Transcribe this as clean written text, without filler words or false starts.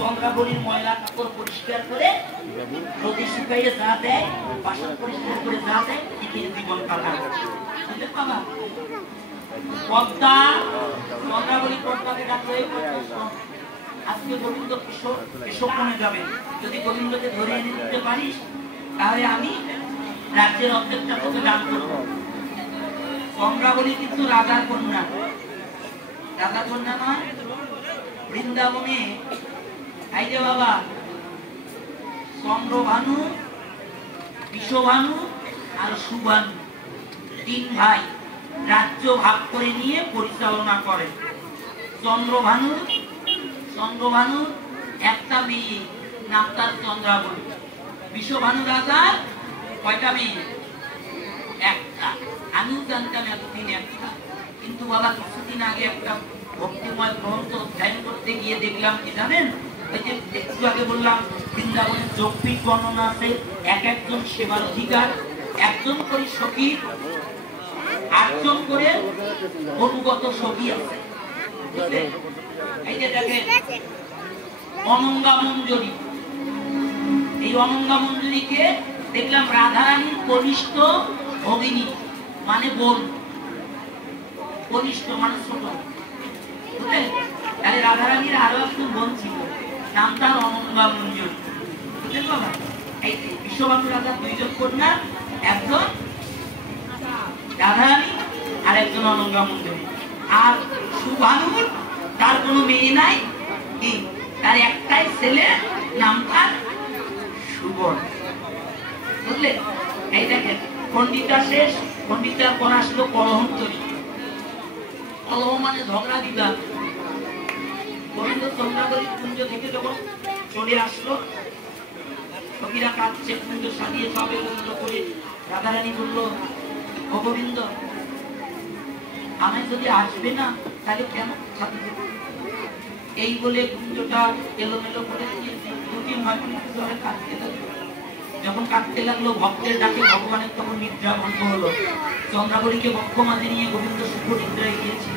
চন্দ্রাবলীর ময়লা কাপড় পরিষ্কার করে রোদে শুকাইয়ে যা দেয়, বাসন পরিষ্কার করে যা দেয়, এটির জীবন কাটায়। বাবা পদ্মা, চন্দ্রাবলী পদ্মাকে ডাকলে আজকে গোবিন্দ কেশব কমে যাবে। যদি গোবিন্দকে ধরে এনে দিতে পারিস তাহলে আমি রাজ্যের অর্ধেকটা তোকে দান করবো। চন্দ্রাবলী কিন্তু রাজার কন্যা, রাজার কন্যা নয়। বৃন্দাবনে এই যে বাবা চন্দ্রভানু, বিষভানু আর সুভানু তিন ভাই রাজ্য ভাগ করে নিয়ে পরিচালনা করে। চন্দ্রভানুর একটা মেয়ে, নাম তার চন্দ্রাবলী। বিষভানু রাজার কয়টা মেয়ে? একটা। আমিও জানতাম এতদিন একটা, কিন্তু বাবা কিছুদিন আগে একটা ভক্তিময় গ্রন্থ অধ্যয়ন করতে গিয়ে দেখলাম কি জানেন, ওই যে একটু আগে বললাম বৃন্দাবনের যৌক্তিক বর্ণনা আছে, এক একজন সেবার অধিকার, একজন করে সখী, 8 জন করে অনুগত সখী আছে। এই যে দেখেন অনঙ্গা মঞ্জুরি, এই অনঙ্গা মঞ্জুরিকে দেখলাম রাধারানীর কনিষ্ঠ ভগিনী, মানে বোন। কনিষ্ঠ মানে ছোট, বুঝলেন? তাহলে রাধারানীর আরো একজন বোন ছিল, নাম তার অনঙ্গা মঞ্জুরি, বুঝলেন বাবা? এই বিশ্বভানু রাজার 2 জন কন্যা, একজন রাধারানী আর একজন অনঙ্গা মঞ্জুরি। আর সুভানুর তার কোনো মেয়ে নাই, তার একটাই ছেলে, নাম তার সুবন, বুঝলেন? এই দেখেন পণ্ডিতা শেষ, পণ্ডিতার পর আসলো কলহন্তরী। কলহ মানে ঝগড়া বিবাদ। গোবিন্দ চন্দ্রাবলীর কুঞ্জ থেকে যখন চলে আসলো, সখীরা কাঁদছে, কুঞ্জ সাজিয়ে সবে গোবিন্দ করে। রাধারানী বলল, ও গোবিন্দ, আমায় যদি আসবে না তাহলে কেন সাজিয়ে? এই বলে কুঞ্জটা এলোমেলো করে দিয়েছে। 2-3 ভাই ধরে কাঁদতে লাগলো। যখন কাঁদতে লাগলো, ভক্তের ডাকে ভগবানের তখন নিদ্রা ভঙ্গ হলো। চন্দ্রাবলীকে বক্ষ মাঝে নিয়ে গোবিন্দ সুখ নিদ্রায় গিয়েছিল।